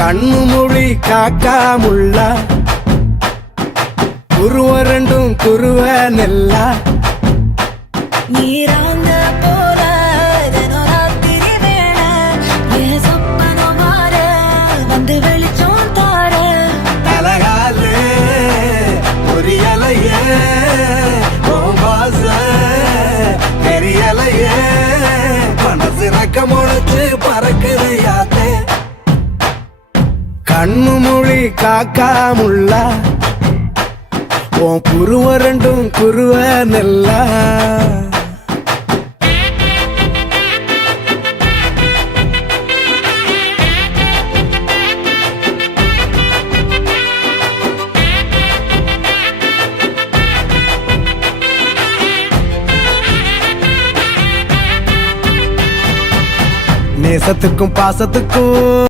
கண்ணு மொழி காக்காமுள்ள குருவ ரெண்டும் குருவ நெல்லா நீராங்க போல தினராத்திரி வேண என் சொப்பனம் மாற வந்து வெளிச்சம் தார தலகாலே பொரியலையே ஓம்பாச பெரியலையே மனசு ரக்க முளைச்சு பறக்குது யாத்தே கண்ணு மொழி காக்காமுள்ள உன் குருவ ரெண்டும் குருவ நெல்லா நேசத்துக்கும் பாசத்துக்கும்